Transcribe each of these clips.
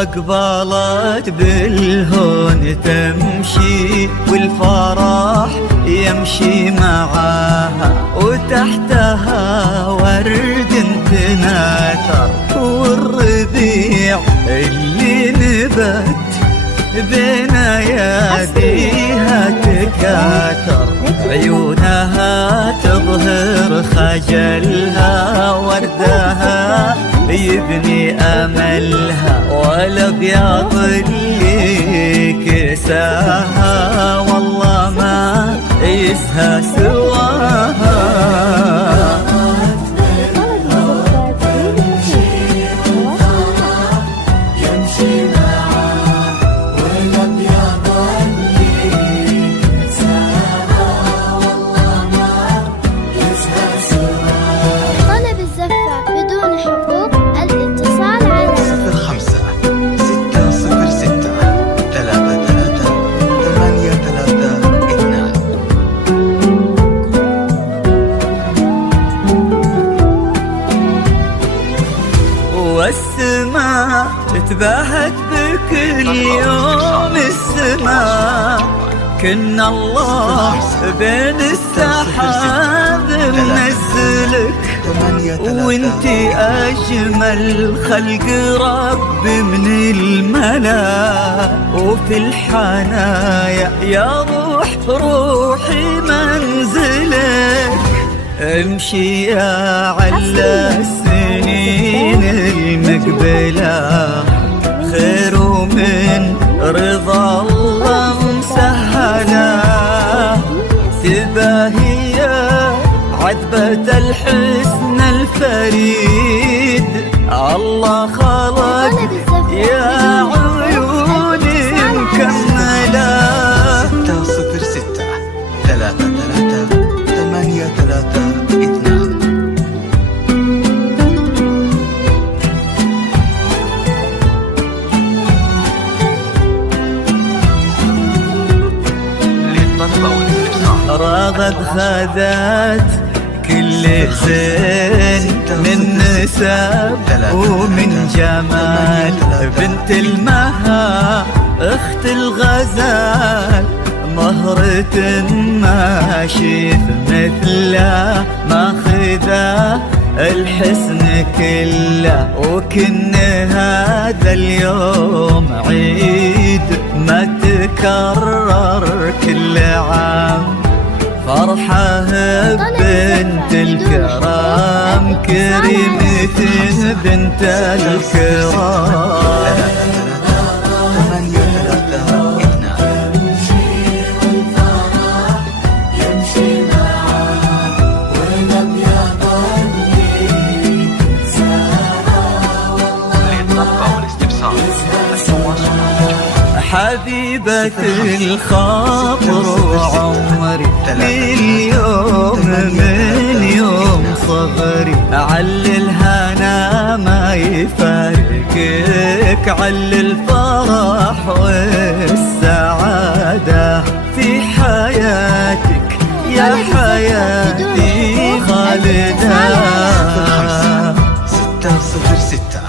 وقبلت بالهون تمشي والفرح يمشي معاها، وتحتها ورد تناثر، والربيع اللي نبت بين يديها تكاثر، عيونها تظهر خجلها، وردها يبني أملها، والأبيض اللي كساها والله ما يسهى سواها. والسماء تباهت بكل يوم، السماء كنا الله بين السحاب منزلك، وانتي أجمل خلق رب من الملا، وفي الحنايا يا روحي منزلك، امشي يا على السنين المقبلة، خير من رضا الله مسهلة، تباهي عذبة الحسن الفريد، الله خلق يا عيوني مكملة. 606 33 832 رغد خذت كل زين من نسب ومن جمال، بنت المها اخت الغزال، مهرة ما شيف مثله، ماخذه الحسن كله، وكن هذا اليوم عيد ما تكرر كل عام، فرحة بنت الكرام، كريمة بنت الكرام. حبيبة الخاطر وعمري لليوم من يوم صغري، عل الهنا ما يفارقك، عل الفرح والسعادة في حياتك يا حياتي خالدة. 606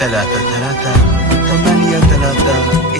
33 832